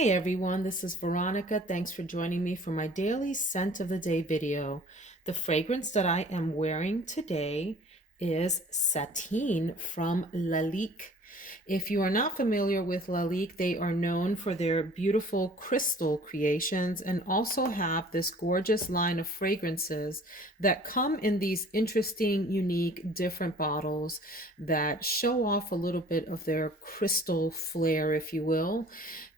Hey everyone, this is Veronica. Thanks for joining me for my daily scent of the day video. The fragrance that I am wearing today is Satine from Lalique. If you are not familiar with Lalique, they are known for their beautiful crystal creations and also have this gorgeous line of fragrances that come in these interesting, unique, different bottles that show off a little bit of their crystal flair, if you will.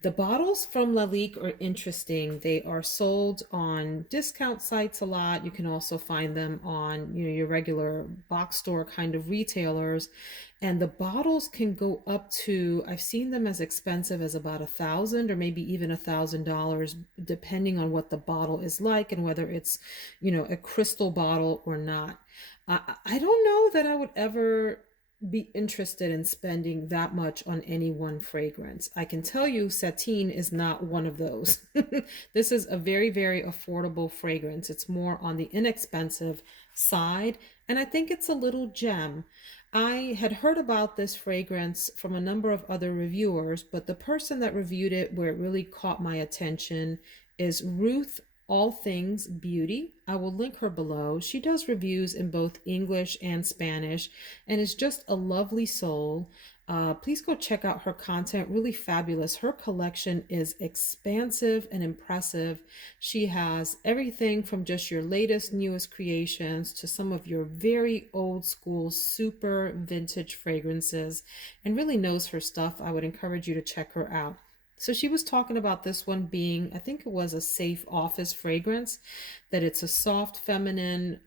The bottles from Lalique are interesting. They are sold on discount sites a lot. You can also find them on, your regular box store kind of retailers. And the bottles can go up to, I've seen them as expensive as about 1,000 or maybe even $1,000, depending on what the bottle is like and whether it's, a crystal bottle or not. I don't know that I would ever be interested in spending that much on any one fragrance. I can tell you Satine is not one of those. This is a very, very affordable fragrance. It's more on the inexpensive side, and I think it's a little gem. I had heard about this fragrance from a number of other reviewers, but the person that reviewed it where it really caught my attention is Ruth All Things Beauty. I will link her below. She does reviews in both English and Spanish and is just a lovely soul. Please go check out her content, really fabulous. Her collection is expansive and impressive. She has everything from just your latest, newest creations to some of your very old school, super vintage fragrances, and really knows her stuff. I would encourage you to check her out. So she was talking about this one being, I think it was a safe office fragrance, that it's a soft, feminine,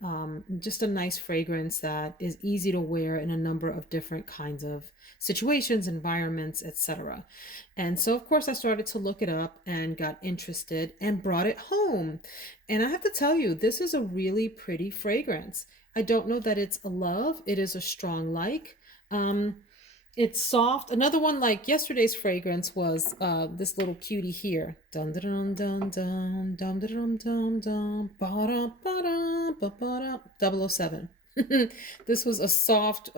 just a nice fragrance that is easy to wear in a number of different kinds of situations, environments, etc. And so, of course, I started to look it up and got interested and brought it home. And I have to tell you, this is a really pretty fragrance. I don't know that it's a love, it is a strong like. It's soft. Another one like yesterday's fragrance was this little cutie here. Dum dum dum dum dum dum dum dum ba dum ba dum ba ba dum 007. This was a soft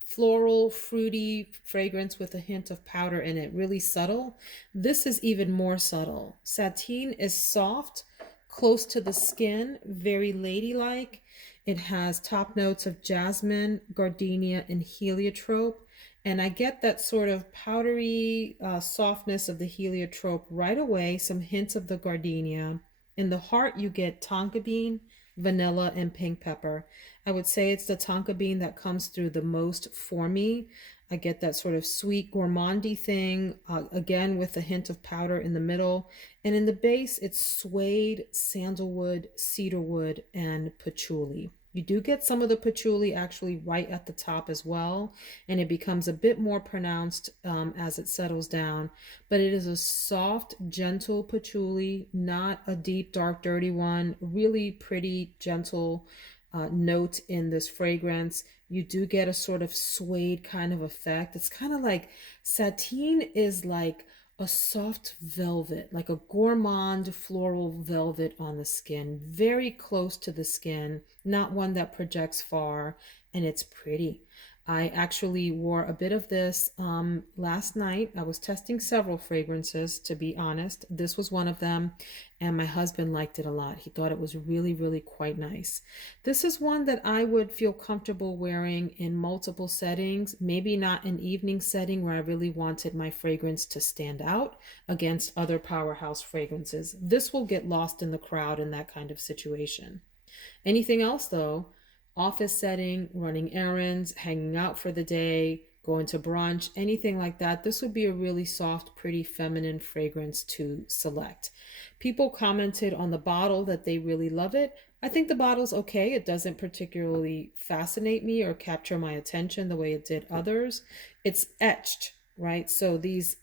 floral fruity fragrance with a hint of powder in it, really subtle. This is even more subtle. Satine is soft, close to the skin, very ladylike. It has top notes of jasmine, gardenia, and heliotrope. And I get that sort of powdery softness of the heliotrope right away, some hints of the gardenia. In the heart, you get tonka bean, vanilla, and pink pepper. I would say it's the tonka bean that comes through the most for me. I get that sort of sweet gourmandy thing, again with a hint of powder in the middle. And in the base, it's suede, sandalwood, cedarwood, and patchouli. You do get some of the patchouli actually right at the top as well, and it becomes a bit more pronounced as it settles down. But it is a soft, gentle patchouli, not a deep, dark, dirty one. Really pretty, gentle note in this fragrance. You do get a sort of suede kind of effect. It's kind of like Satine is like a soft velvet, like a gourmand floral velvet on the skin, very close to the skin, not one that projects far, and it's pretty. I actually wore a bit of this last night. I was testing several fragrances, to be honest. This was one of them, and my husband liked it a lot. He thought it was really, really quite nice. This is one that I would feel comfortable wearing in multiple settings, maybe not an evening setting where I really wanted my fragrance to stand out against other powerhouse fragrances. This will get lost in the crowd in that kind of situation. Anything else, though? Office setting, running errands, hanging out for the day, going to brunch, anything like that. This would be a really soft, pretty feminine fragrance to select. People commented on the bottle that they really love it. I think the bottle's okay. It doesn't particularly fascinate me or capture my attention the way it did others. It's etched, right? So these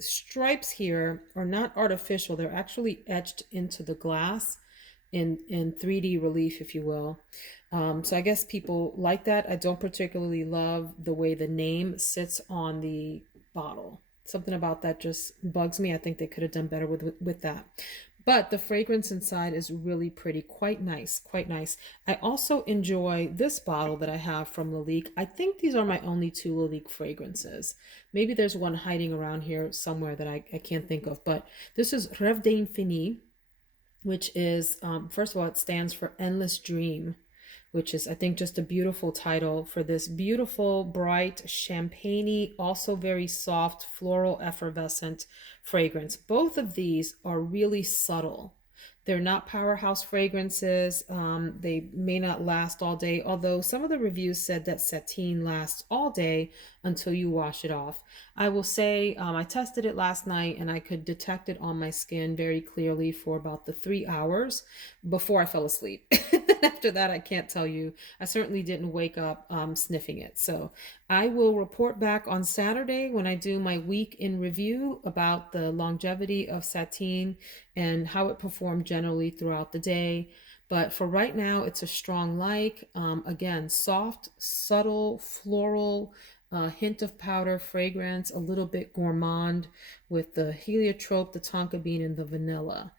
stripes here are not artificial. They're actually etched into the glass in 3D relief, if you will. So I guess people like that. I don't particularly love the way the name sits on the bottle. Something about that just bugs me. I think they could have done better with that. But the fragrance inside is really pretty, quite nice, quite nice. I also enjoy this bottle that I have from Lalique. I think these are my only two Lalique fragrances. Maybe there's one hiding around here somewhere that I can't think of, but this is Rêve d'Infini, which is, first of all, it stands for Endless Dream, which is, I think, just a beautiful title for this beautiful, bright, champagne also very soft, floral, effervescent fragrance. Both of these are really subtle. They're not powerhouse fragrances. They may not last all day, although some of the reviews said that Satine lasts all day until you wash it off. I will say I tested it last night and I could detect it on my skin very clearly for about the 3 hours before I fell asleep. After that, I can't tell you. I certainly didn't wake up sniffing it. So I will report back on Saturday when I do my week in review about the longevity of Satine and how it performed generally throughout the day. But for right now, it's a strong like. Again, soft, subtle, floral, hint of powder, fragrance, a little bit gourmand with the heliotrope, the tonka bean, and the vanilla.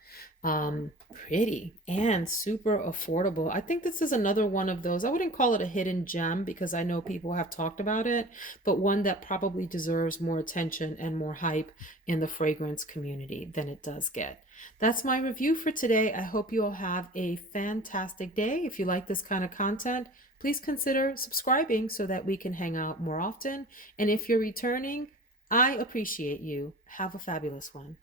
Pretty and super affordable. I think this is another one of those. I wouldn't call it a hidden gem because I know people have talked about it, but one that probably deserves more attention and more hype in the fragrance community than it does get. That's my review for today. I hope you all have a fantastic day. If you like this kind of content, please consider subscribing so that we can hang out more often. And if you're returning, I appreciate you. Have a fabulous one.